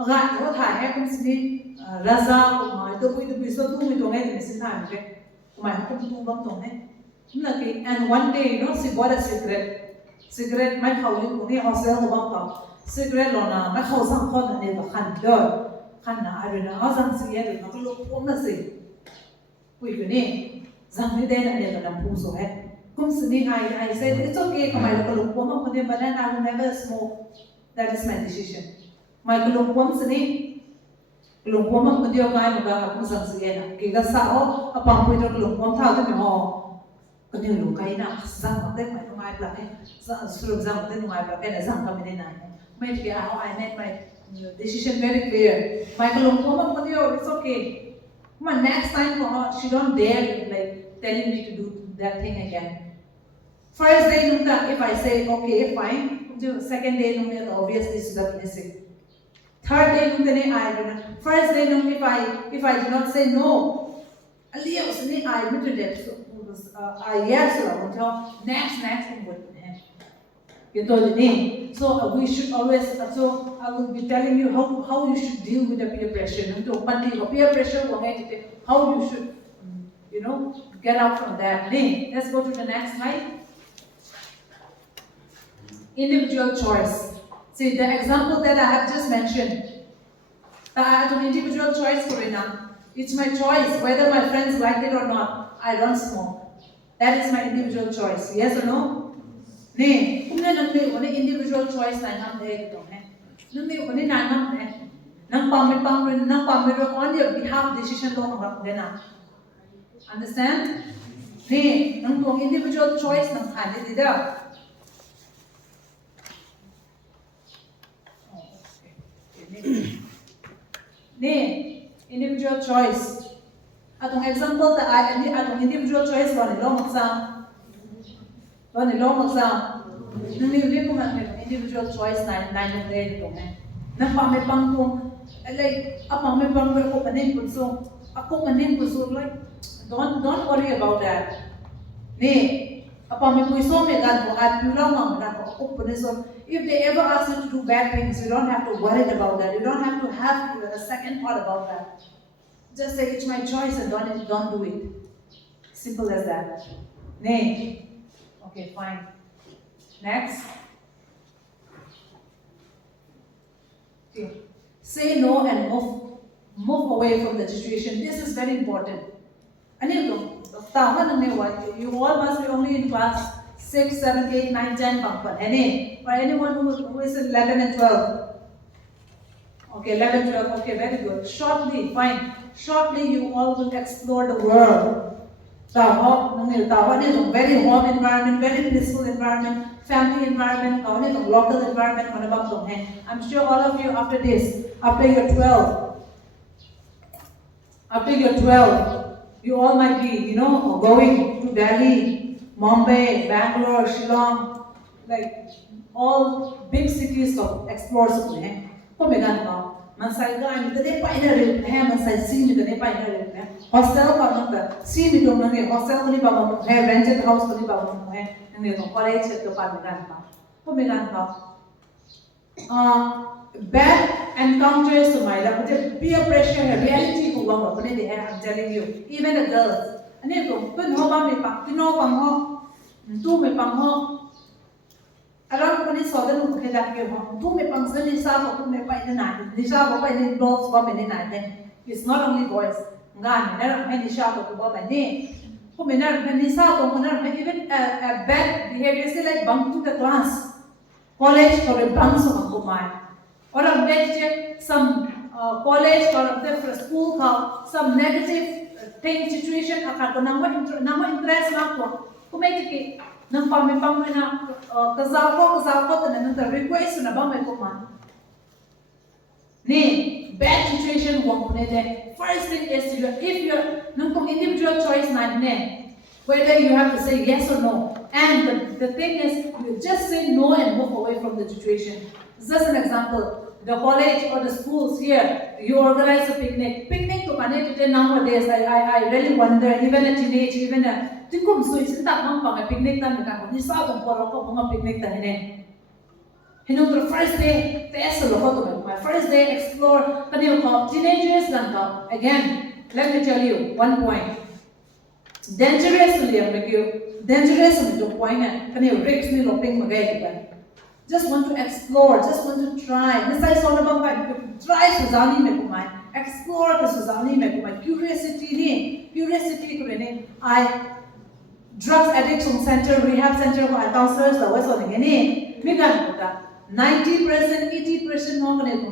agai to thai he kum si raza ko mai to pui so tu mi to ngai ni sin thai me mai ko tu bam to ne and one day she got a cigarette mai khau li ko ni hostel ko bam ka cigarette lo na mai khau sang khon ne ba khan do khan na ari na azang si ye na ko lo ko na se pui ko ni zang ni de na ne na pu so he kum si ni I said it's okay ko mai ko lo ko ma ko ne ba na I will never smoke. That is my decision. Mai ko lo ko si ni lo ko ma ko dio ngai ma ba ko sang si ye na ki ga sa o apang pui do lo ko tha ta me ho ko ni lo kai na sang ma te mai ngai pla he suru sang te ngai pla he na sang ka me ne na mai ke how I made my decision very clear. Michael Onkoma, it's okay. But next time for her, she don't dare like telling me to do that thing again. First day, if I say okay, fine. Second day, obviously she's not missing. Third day, first day, if I do not say no, I admitted it. Yes, next. You told the name. So we should always, so I will be telling you how you should deal with the peer pressure. Peer pressure, how you should, get out from that. Let's go to the next slide. Individual choice. See, the example that I have just mentioned, I have an individual choice for it now. It's my choice, whether my friends like it or not. I don't smoke. That is my individual choice. Yes or no? Nee, individual choice na nam de to hai. Nang nam hai. Nang pam on your behalf decision lo hang dena. Understand? Nee, nang to individual choice nang khan de da. Nee, individual choice. Atong example ta atong individual choice lo ni lo maksam. Well, the long exam, individual choice nine day to me. Napame pangkong, like apame pangkong ako panin puso, ako panin puso like don't worry about that. Ne, apame puso me gan ko at pulang mang gan ko ako panin. If they ever ask you to do bad things, you don't have to worry about that. You don't have to have a second thought about that. Just say it's my choice and don't do it. Simple as that. Ne. Okay, fine. Next. Okay. Say no and move away from the situation. This is very important. You all must be only in class 6, 7, 8, 9, 10. For anyone who is 11 and 12. Okay, 11, 12. Okay, very good. Shortly, fine. Shortly, you all will explore the world. Very home environment, very peaceful environment, family environment, local environment. I'm sure all of you after this, after you're 12, you all might be, going to Delhi, Mumbai, Bangalore, Shillong, like all big cities to explore. Mansai ga ani tade paina re hai mansai si mi tade paina re hostel ka nang si mi dong nang hostel ni ba mo hai rented house ni ba mo hai nang no college to pa gan pa ko me gan pa bad encounters to my life peer pressure reality ko ba ko ne I'm telling you even the girls ani ko kun ho ba me pa tino pang ho tu me pang ho alam ko ni sodan ko kaya kaya mo tu me pang sa ni sa ko me pa ina na ni sa ko pa ina boss ba me ni na den it's not only boys ngan na me ni sa ko ba ni ko me na ni sa ko na me even a bad behavior say like bunking the class college for a bunk so ko mai or a bad some college or a school ka some negative thing situation akar ko namo interest na ko me ki nang pamipang na kazaw ko tanan ta request na ba may kuma ni bad situation wo ne de first thing is if you're nung kung individual choice na ne whether you have to say yes or no and the thing is you just say no and move away from the situation. Just an example the college or the schools here, you organize a picnic. Picnic to connect to nowadays, I really wonder, even a teenage, even a tinkum so it's not a picnic time, you saw them for a picnic time. You know, the first day, my first day explore, teenagers, again, let me tell you one point. Dangerous to the point, risks ni loping magay. Just want to explore, just want to try. This is all about try Suzani mekumai, explore the Suzani mekumai. Curiosity kune. I drugs addiction center, rehab center, counselors, the West on any. Migan 90%, 80% no kune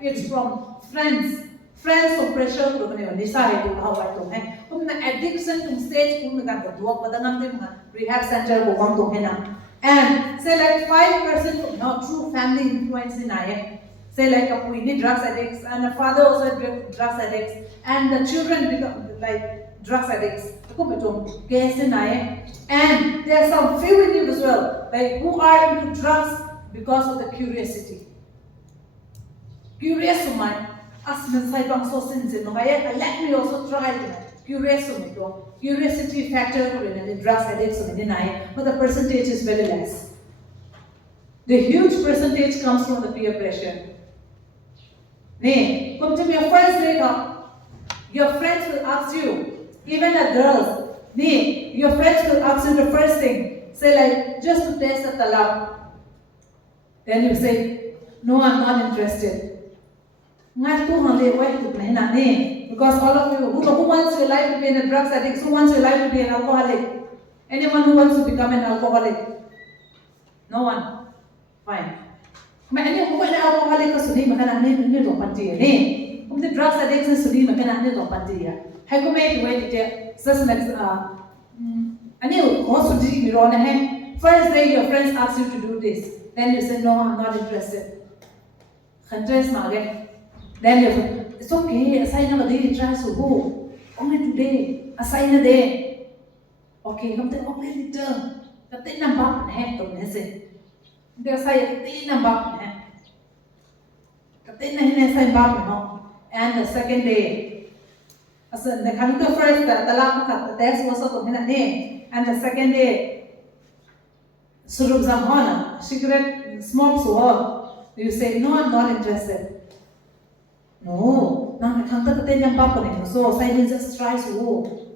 it's from friends. Friends of pressure kune nisa hai to how I to hai. Addiction to stage kune kan duak badangam rehab center ko kam to hai na. And say like 5% no true family influence in I. Say like we need drugs addicts and the father also drugs addicts and the children become like drugs addicts. And there are some few in you as well, like who are into drugs because of the curiosity. Curious to mind, as so sincere, let me also try it. Curiosity factor in drugs addicts but the percentage is very less. The huge percentage comes from the peer pressure. Come to your first day up, your friends will ask you, even the girls, your friends will ask you the first thing, say like, just to test the talab. Then you say, no, I'm not interested. Because all of you, who wants your life to be a drugs addict? Who wants your life to be an alcoholic? Anyone who wants to become an alcoholic? No one. Fine. Who wants an alcoholic? The drugs addict is first day your friends ask you to do this. Then you say, no, I'm not interested. Then you say, it's okay, assign a day, try to go. Only today, assign a day. Okay, không thể only little. Cái tên nằm bắp nè, tụi nó gì. They say cái tên nằm bắp nè. Cái tên này nè say bắp nè. And the second day, as the kanka first, the last the test was also tụi nó nè. And the second day, surup zamhana, cigarette smokes or you say, no, I'm not interested. No, so silence just tries to.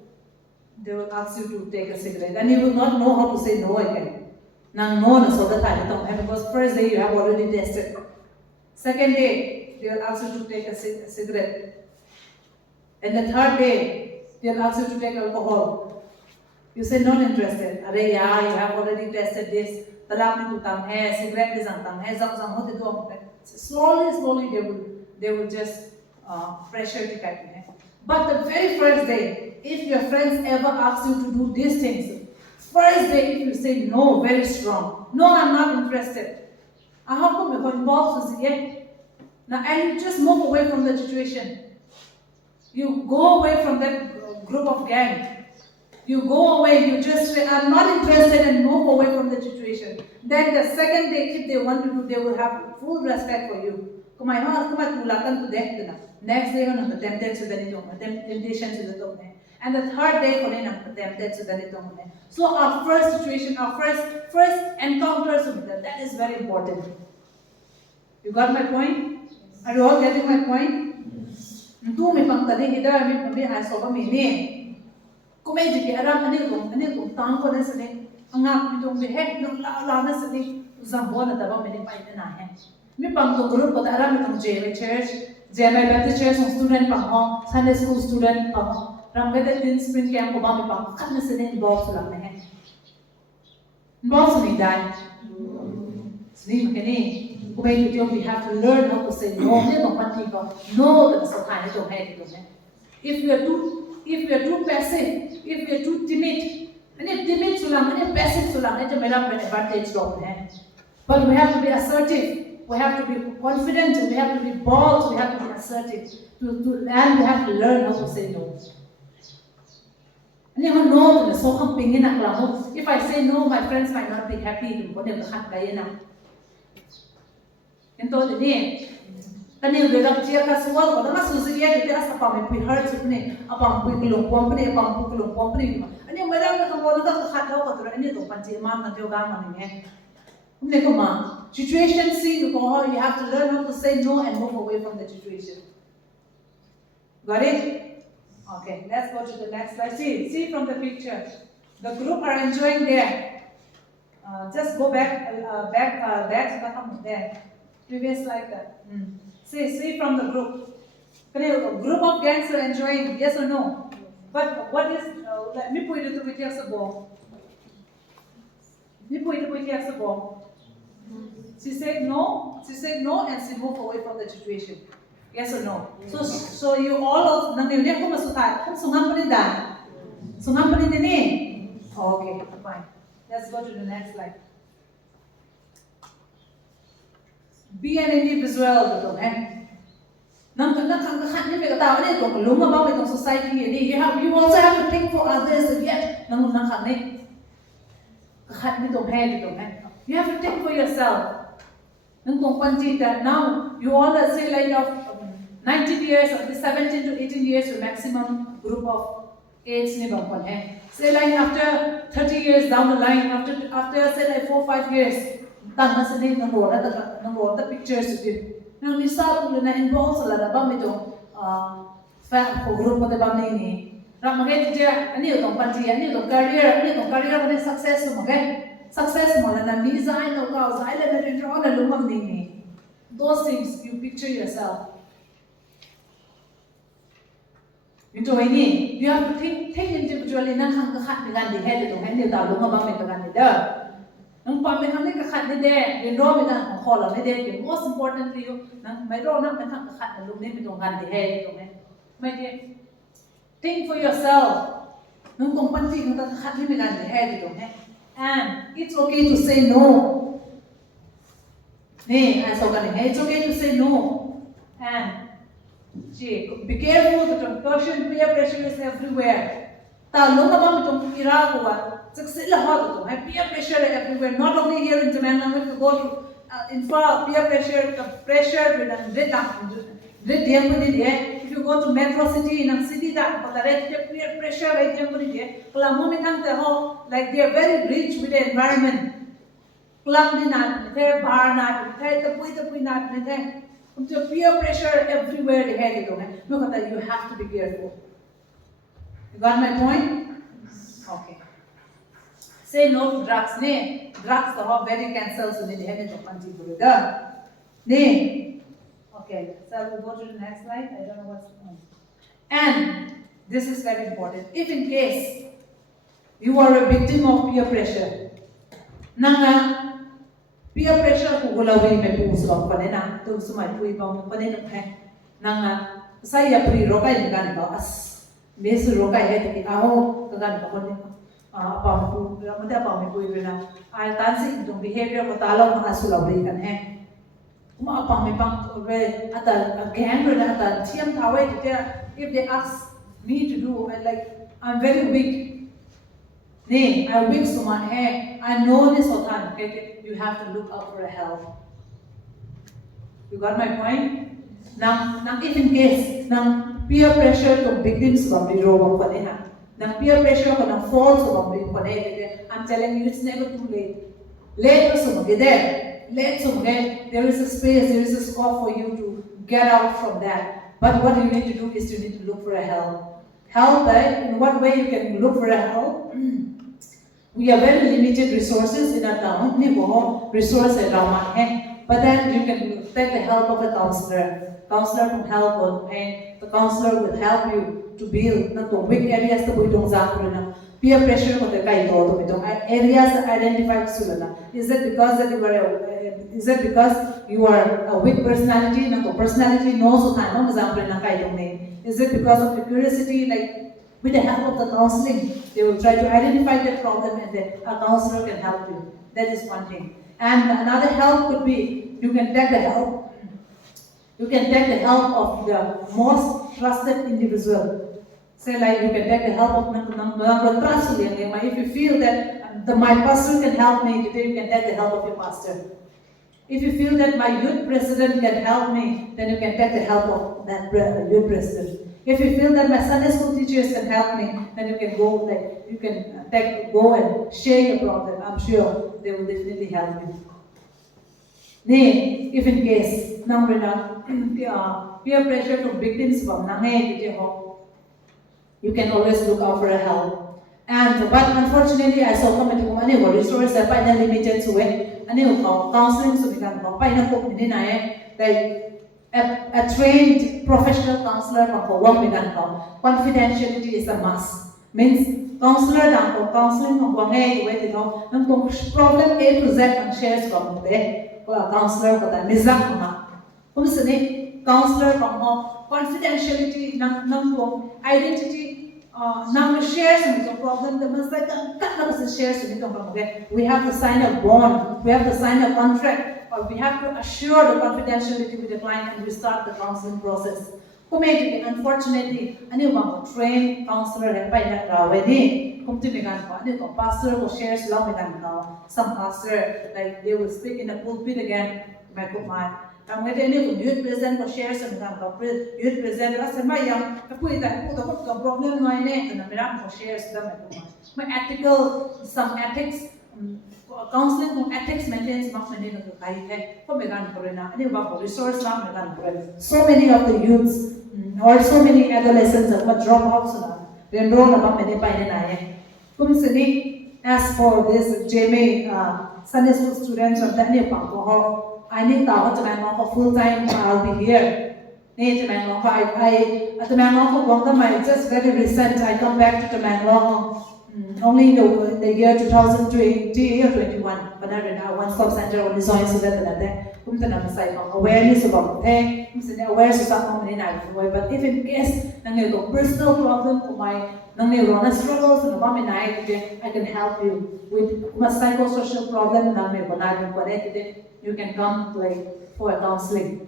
They will ask you to take a cigarette, and you will not know how to say no again. Now, no, so that time because first day you have already tested. Second day, they will ask you to take a cigarette, and the third day, they will ask you to take alcohol. You say not interested. Are yeah, you have already tested this. Cigarette is slowly they will just pressure to cut. But the very first day, if your friends ever ask you to do these things, first day if you say no, very strong, no, I'm not interested. How come you're involved with it? Now, and you just move away from the situation. You go away from that group of gang. You go away, you just say, I'm not interested, and move away from the situation. Then the second day, if they want to do, they will have full respect for you. Next day, the temptation to the dog. And the third day, tempted to the dog. So our first situation, our first encounters with that is very important. You got my point? Are you all getting my point? I saw me. Kumedi aram anil tang ko nasane angak mitong behe nung la nasane zambona daba mene pai na hai mi pang to group ko aram mitong JMI Baptist Church student pang ho Sunday school student pang ho ramgada tin spring camp ko ba mi pang khat nasane involved la me hai involved ni dai sni makene kumedi we have to learn how to say no ne no pati ko no the so kind to hai to ne if you are too passive, if you are too timid, and if timid sulang, and if passive sulang, it's a matter of advantage to have. But we have to be assertive, we have to be confident, we have to be bold, we have to be assertive, and we have to learn how to say no. And you know, so if I say no, my friends might not be happy. Into ni. Kani udah chia kasual, kalau mas susi dia tu dia apa me pui hurt ni, apa pui kelung company, apa pui kelung company. Ani mereka nak kamu nak kat kau kau tu, ani tu panci mam nak juga mana ni. Umne koma situation see because you have to learn how to say no and move away from the situation. Got it? Okay, let's go to the next slide. See from the picture. The group are enjoying there. Just go back, back there. Previous slide that. See from the group. A group of gangs are enjoying, yes or no? But what is, let me put it to be ball. She said no, and she moved away from the situation. Yes or no? So you all of nanti ni aku masuk tak? Sungai pun dah. Sungai pun ini. Okay, fine. Let's go to the next slide. Be an individual betul Nang kan ni mereka tahu ni tu belum apa itu society ni. You also have to think for others yet. Nang kan ni. Kan ni tu You have to think for yourself. Nang panci that now you all are say like of 19 years or 17 to 18 years your maximum group of age ni bang Say like after 30 years down the line, after say like 4-5 years, tang na sini nang the pictures you. Nang nisa pula na involved sa lada bang ito fan ko grupo de bang ni. Ram magay dia ani utong panci ani utong career ko success mo Success mo na misa ay no ka sa ila na rin na lumang ni. Those things you picture yourself. Ito ini, you have to think individually nang hang kakat ni gandi head ito hindi ta lunga bang ito gandi da. Nang pamay hang ni kakat ni de, yung ro mi nang kola ni de, yung most importantly yung nang may ro nang hang kakat na lumni ito gandi head ito may de. Think for yourself. Nang kung panti nang kakat ni gandi head ito And it's okay to say no. It's okay to say no. And be careful that peer pressure is everywhere. Talong abang itong irakuwa, saksila ho ito. Peer pressure everywhere. Not only here in Jamaica, if you go to in far peer pressure, the pressure with if you go to metro city, in a city that peer pressure like they are very rich with the environment. Club ni natin, bar natin, tapui natin, peer pressure everywhere they had it. Look at that, you have to be careful. You got my point? Okay. Say no to drugs. Drugs are very cancelled, so they have to continue. Okay, so we'll go to the next slide. I don't know what's on. And this is very important. If in case you are a victim of peer pressure, peer pressure ko gulawin may puso pa na to sumay pui pa mo pa din saya pri rokai gan ba as mesu rokai he aho gan ba ko apa mo mata pa mo pui na ay tansi itong behavior ko talaw mga sulawri kan Kuma apa may pang ata gang na ata tiam tawai if they ask me to do I'm very weak. I'm weak so much. I know this all time. Okay, you have to look out for help. You got my point? Now if in case peer pressure to victims of the robo pa peer pressure ko falls of the I'm telling you, it's never too late. Late so there. There is a space, there is a scope for you to get out from that. But what you need to do is you need to look for a help. Help, in what way you can look for a help? We have very limited resources in our town. But then you can take the help of a counselor. Counselor can help on pain. The counselor will help you to build weak areas to peer pressure ko areas identified sulana. Is it because you are a weak personality? Personality knows what example Is it because of the curiosity? With the help of the counseling, they will try to identify the problem and then a counselor can help you. That is one thing. And another help could be you can take the help of the most trusted individual. Say you can take the help of trust. If you feel that my pastor can help me today, you can take the help of your pastor. If you feel that my youth president can help me, then you can take the help of that youth president. If you feel that my Sunday school teachers can help me, then you can go go and share your problem. I'm sure they will definitely help you. If in case peer pressure from victims from you can always look out for help. But unfortunately, I saw any resources that are limited to it. Counseling so we can like a trained professional counselor confidentiality is a must. Means counselor or counseling problem A to Z and shares from the counselor for the counselor confidentiality identity shares some problem shares we have to sign a bond, we have to sign a contract, or we have to assure the confidentiality with the client and we start the counseling process. Unfortunately, trained counselor pastor shares some pastor like they will speak in the pulpit again. Youth present ko share sa youth present as yang problem no share sa my ethical some ethics counseling kung ethics maintenance resource so many of the youths or so many adolescents that drop out they enroll as for this Jamie Sunday school students or I need to full time. I'll be here. I just very recent. I come back to Tamanglong only in the year 2020 or 21. But I now one stop center only so that awareness about awareness of but if in case personal problem to my struggles I can help you with my psychosocial problem you can come like for a counseling.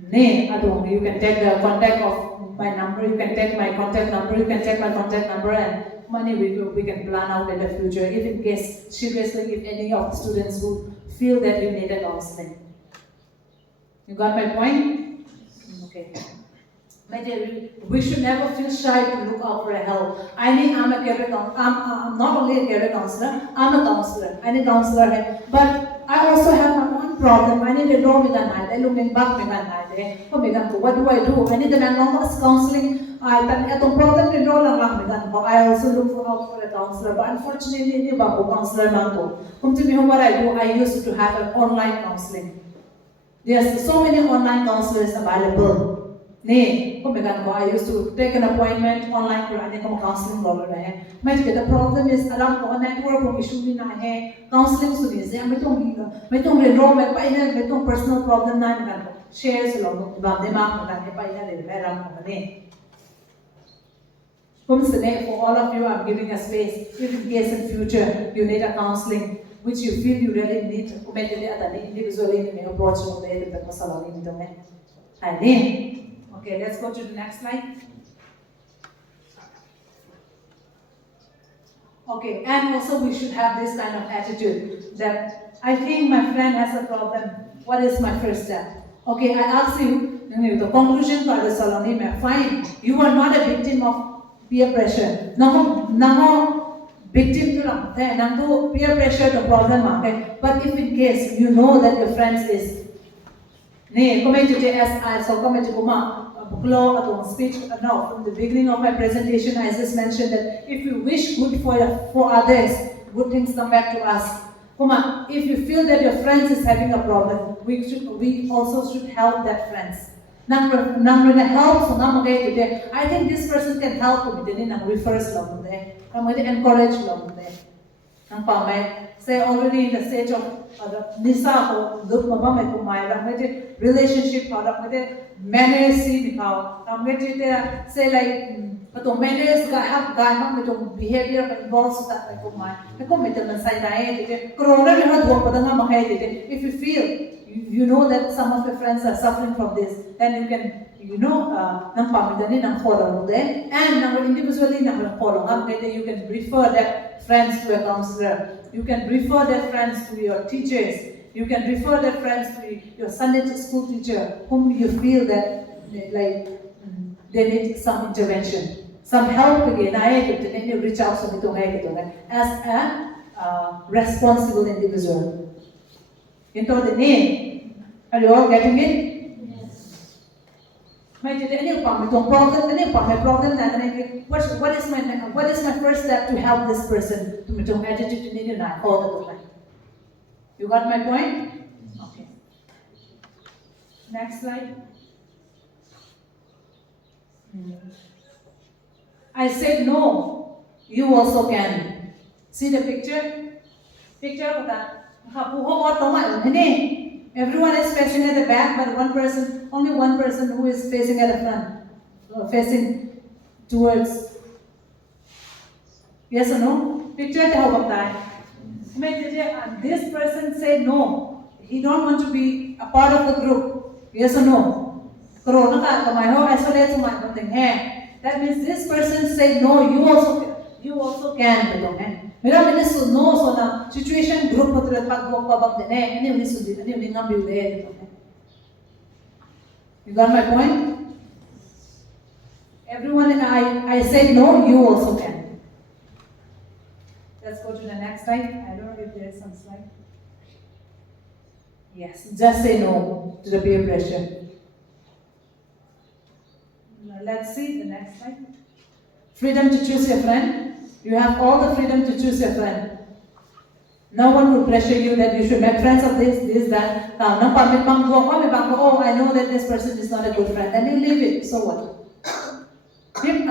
You can take the contact of my number, you can take my contact number, you can take my contact number and money we can plan out in the future if in case seriously if any of the students who feel that you need a counseling. You got my point? Okay. We should never feel shy to look out for help. I'm a career counselor. I'm not only a career counselor, I'm a counselor. I need a counselor. But I also have my own problem. I need a door with a night. I look back with a night. What do I do? I need a counseling. I problem in role I also look out for a counselor. But unfortunately, I don't counselor. What I do, I used to have an online counseling. There's so many online counselors available. I used to take an appointment online for counseling. The problem is a network issue counseling personal problem shares for all of you, I'm giving a space. If in case in future you need a counseling, which you feel you really need, okay, let's go to the next slide. Okay, and also we should have this kind of attitude that I think my friend has a problem. What is my first step? Okay, I ask you, the conclusion for the Salonime, fine, you are not a victim of peer pressure. No victim to peer pressure to problem. Okay? But if in case you know that your friend is speech, from the beginning of my presentation, I just mentioned that if you wish good for others, good things come back to us. If you feel that your friend is having a problem, we also should help that friend. I think this person can help me. Refers encourage say already in the stage of Nisa relationship manners say like manners behavior involves that if you feel you know that some of your friends are suffering from this, then you can and individually you can refer that friends to a counselor. You can refer that friends to your teachers. You can refer their friends to your Sunday school teacher, whom you feel that they need some intervention, some help again. Then you reach out to me as a responsible individual. Into the name. Are you all getting it? May any problem, what is my first step to help this person to make attitude to need na all the. You got my point? Okay. Next slide. I said no. You also can. See the picture? Picture of that. Everyone is facing at the back, but only one person who is facing at the front, facing towards. Yes or no? Picture the how that. This person said no. He don't want to be a part of the group. Yes or no? That means this person said no. You also can. Mira mene so no so na situation group ko tula pag go pa bang dene ani uni sudi ani uni ngambil de. You got my point? Everyone I said no, you also can. Let's go to the next slide. I don't know if there is some slide. Yes, just say no to the peer pressure. Now let's see the next slide. Freedom to choose your friend. You have all the freedom to choose your friend. No one will pressure you that you should make friends of this, that. Oh, I know that this person is not a good friend. Then you leave it. So what? Leave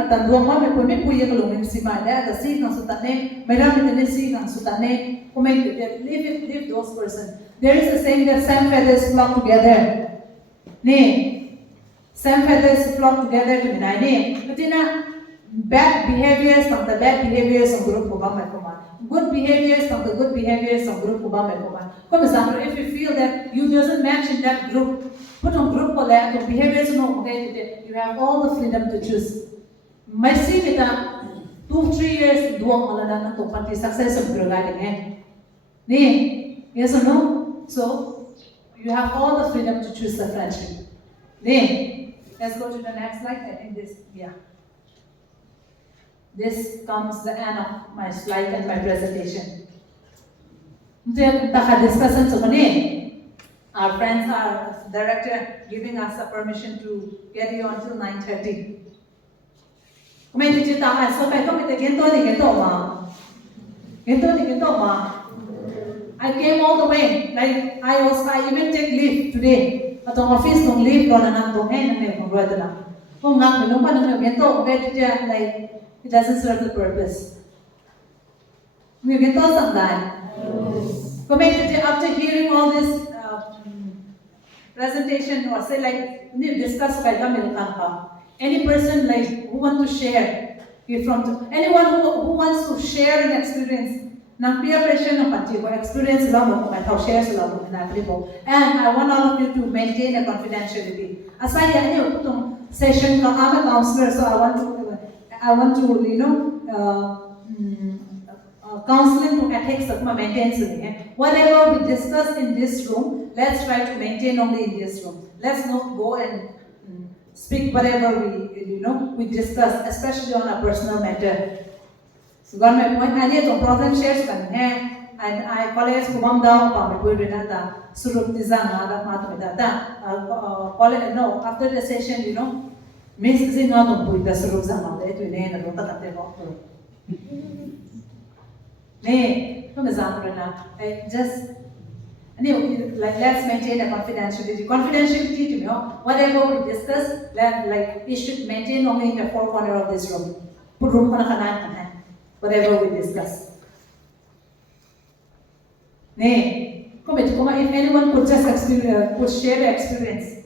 those persons. There is a saying that same feathers flock together. Same feathers flock together to me. Bad behaviors from the bad behaviors of group good behaviors from the good behaviors of group For example, if you feel that you doesn't match in that group, put on group the behaviors no okay, you have all the freedom to choose. My see kita 2-3 years duang malala to party success of programming. Yes or no? So you have all the freedom to choose the friendship. Let's go to the next slide. I think this, yeah. This comes the end of my slide and my presentation. Our friends are director giving us a permission to get you until 9:30. I came all the way. Like I even take leave today. Atong office tong leave ko na nang tonghen na kung roda na. Kung nang minumpa nang gento like it doesn't serve the purpose. After hearing all this presentation or say like discuss any person like who want to share anyone who wants to share an experience peer pressure experience share and I want all of you to maintain a confidentiality. Aside session I'm a counselor, so I want to counseling to ethics of maintain. Whatever we discuss in this room, let's try to maintain only in this room. Let's not go and speak whatever we discuss, especially on a personal matter. So got my point. I need to problem shares and I college kumam down pa me pwede surup tizang no after the session Miss Aziknga don't put the surup zang just let's maintain a confidentiality. Confidentiality, whatever we discuss, it should maintain only in the four corner of this room. Put room whatever we discuss. If anyone could just could share the experience.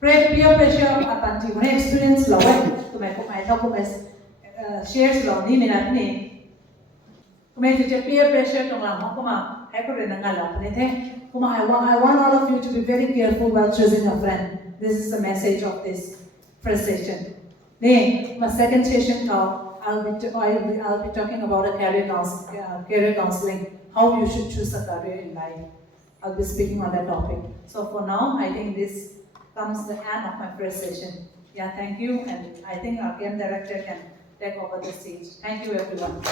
Peer pressure experience shares peer pressure I want all of you to be very careful while choosing a friend. This is the message of this first session. My second session I'll be talking about a career counseling, how you should choose a career in life. I'll be speaking on that topic. So for now, I think this comes the end of my first session. Yeah, thank you, and I think our game director can take over the stage. Thank you, everyone.